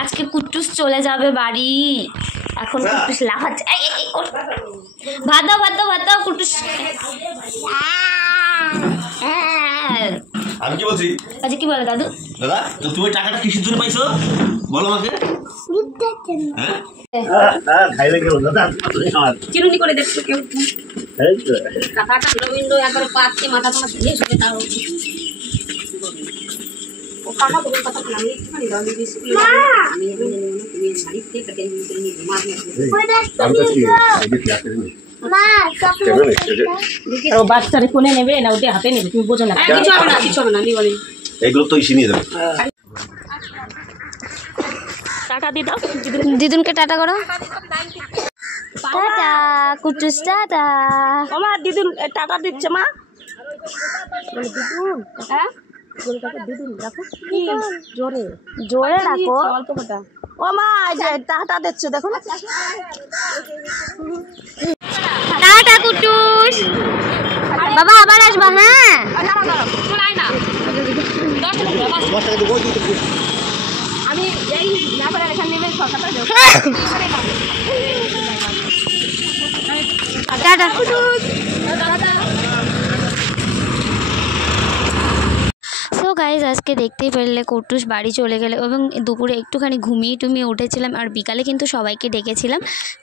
আজকে কুট্টুস চলে যাবে বাড়ি। এখন কুট্টুস লাফাচ্ছে। ভাত দাও ভাত দাও ভাত দাও কুট্টুস। আমি কি বলছি? আচ্ছা কি বলে দাদু? দাদা তো তুমি টাকাটা কিসের জন্য পাইছো বলো আমাকে। হ্যাঁ খাইলে কেউ দাদা চিরুনি করে দেখছো কেউ? টাকাটা রবীন্দ্র একবারে পাচ্ছে মাথা তোমার দিয়ে শুনে তাও ও কাকা তো কথা বলা আমি একটুখানি দাও আমি স্কুলে আমি তুমি বাড়িতে কাটে নিয়ে মারনি আমি তো কি আইডি ক্লাস করে নি ও বাচ্চারে কোনে নেবে না ওদের হাতে নেবে তুমি বোঝো না। কিছু হবে না নিব না এগুলো তো ইসি নিয়ে যাবে। টাটা দিয়ে দাও দিদুনকে টাটা করো। Tata Kutus tata. ও মা দিদুন টাটা দিচ্ছে মা। দিদুন হ্যাঁ দিদুন রাখো জোরে জোরে রাখো অল্প কথা। ও মা যে টাটা দিচ্ছে দেখো না। টাটা কুটুস বাবা আবার আসবা। হ্যাঁ আমি এই না করে এখানে নেমে সকালটা যাও। টাটা। সো গাইজ আজকে দেখতেই পারলে কুট্টুস বাড়ি চলে গেলে এবং দুপুরে একটুখানি ঘুমিয়ে উঠেছিলাম। আর বিকালে কিন্তু সবাইকে ডেকেছিলাম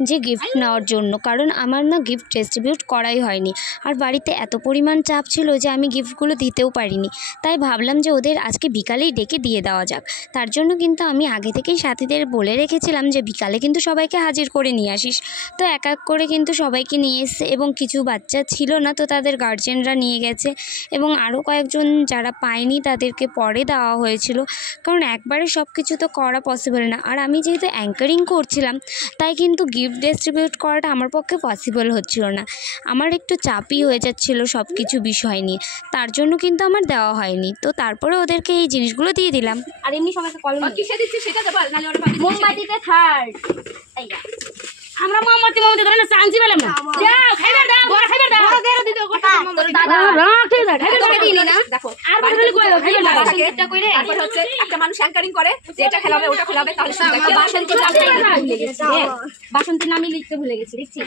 যে গিফট নেওয়ার জন্য, কারণ আমার না গিফট ডিস্ট্রিবিউট করাই হয়নি। আর বাড়িতে এত পরিমাণ চাপ ছিল যে আমি গিফটগুলো দিতেও পারিনি। তাই ভাবলাম যে ওদের আজকে বিকালেই ডেকে দিয়ে দেওয়া যাক। তার জন্য কিন্তু আমি আগে থেকেই সাথীদের বলে রেখেছিলাম যে বিকালে কিন্তু সবাইকে হাজির করে নিয়ে আসিস। তো এক এক করে কিন্তু সবাইকে নিয়ে এসছে এবং কিছু বাচ্চা ছিল না তো তাদের গার্জেনরা নিয়ে গেছে এবং আরও কয়েকজন যারা পায়নি তাদেরকে পরে দেওয়া হয়েছিল, কারণ একবারে সব কিছু তো করা পসিবল না। আর আমি যেহেতু অ্যাঙ্কারিং করছিলাম তাই কিন্তু গিফট ডিস্ট্রিবিউট করাটা আমার পক্ষে পসিবল হচ্ছিল না। আমার একটু চাপই হয়ে যাচ্ছিল সব কিছু বিষয় নিয়ে, তার জন্য কিন্তু আমার দেওয়া হয়নি। তো তারপরে ওদেরকে এই জিনিসগুলো দিয়ে দিলাম। আর এমনি সবাইকে কলম কিসে দিচ্ছি সেটা তো বল নালে ওরা পাবে মোমবাতিতে থার্ড এইয়া আমরা মোমবাতি ধরে না চান্সি পেলাম না। যাও খাইবার দাও বড় খাইবার দাও বড় দেরা দিতে গোটা মোমবাতি দাদা রাখ ঠিক আছে খাইবার দিই না দেখো আর বলে কই খাইবার দাও এটা কইরে তারপর হচ্ছে একটা মানুষ অ্যাঙ্কারিং করে যে এটা খেলাবে ওটা খেলাবে তাহলে শুনতে দেখো বাসন্তী নামটা ভুলে গেছি বাসন্তী নামই লিখতে ভুলে গেছি দেখছি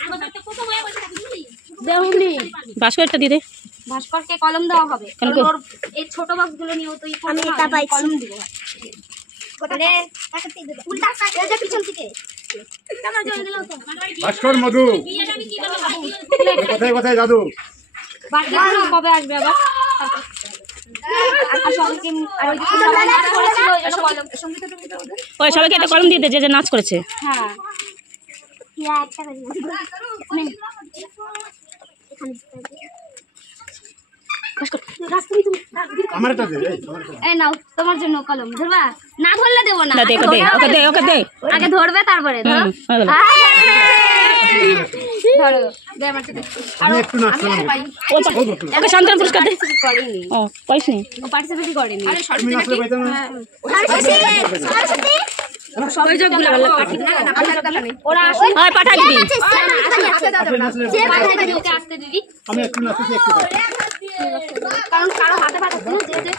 আর বাসন্তী কত হয়ে বসে থাকি দেউলি ভাস্করটা দি দে ভাস্করকে কলম দেওয়া হবে কারণ ওর এই ছোট বক্সগুলো নিয়ে তো আমি এটা পাইছি কলম দিব আরে টাকাতে দে উল্টা কাটে যা পিছন থেকে কেন জল দিলাও তো ভাস্কর মধু কোথায় কোথায় দাদু বাড়ি কবে আসবে আবার আর সবাইকে আর ওই সবাই নাচ করেছিল ওই জন্য কলম সঙ্গীত ওই সবাইকে একটা কলম দিয়ে দে যে নাচ করেছে। হ্যাঁ ইয়া একটা করে আমার এটা দে এই নাও তোমার জন্য কলম ধরবা না ধরলে দেব না। ওকে দে আগে ধরবে তারপরে ধরো দে আমার সাথে আমি একটু নাচলাম ওকে শান্তন পুরস্কার দে করেনি ও পাইছনি ও পার্টিসিপেট করেনি। আরে তুমি নাচলে পাইতাম না সরস্বতী সবাই যোগগুলো ভালো পাঠিয়ে না না পাঠার দরকার নেই ওরা আসে হয় পাঠাই দিবি যে পাঠাই দিবি ওকে আসতে দিবি আমি একটু নাচছি একটু কারণ কারো হাতে পাঠাচ্ছি না যে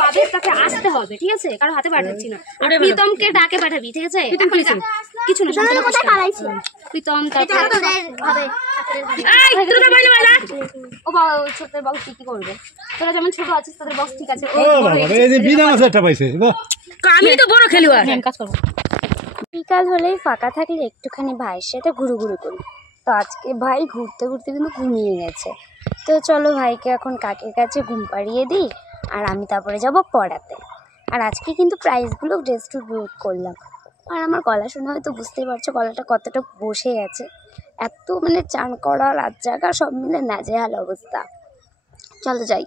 পাবে তাকে আসতে হবে ঠিক আছে, কারো হাতে পাঠাচ্ছি না। আর প্রীতমকে ডাকে পাঠাবি ঠিক আছে। কিছু না শান্তনু কোথায় পালাইছে প্রীতম তারপর হবে এই তোরা বাইরে বাইরে ও বাবা ছোটদের বক্স কি করবে তোরা যেমন ছোট আছিস তোদের বক্স ঠিক আছে। ও বাবা এই যে বিনা মাছটা পাইছে আমি তো বড় খেলুয়া কাজ করব। বিকাল হলেই ফাঁকা থাকলে একটুখানি ভাইয়ের সাথে ঘুরু করি। তো আজকে ভাই ঘুরতে কিন্তু ঘুমিয়ে গেছে। তো চলো ভাইকে এখন কাকের কাছে ঘুম পাড়িয়ে দিই আর আমি তারপরে যাব পড়াতে। আর আজকে কিন্তু প্রাইজগুলো ডিস্ট্রিবিউট করলাম। আর আমার গলা শুনে হয়তো বুঝতেই পারছো গলাটা কতটা বসে গেছে, এত মানে চান করা রাত জাগা সব মিলে নাজেহাল অবস্থা। চলো যাই।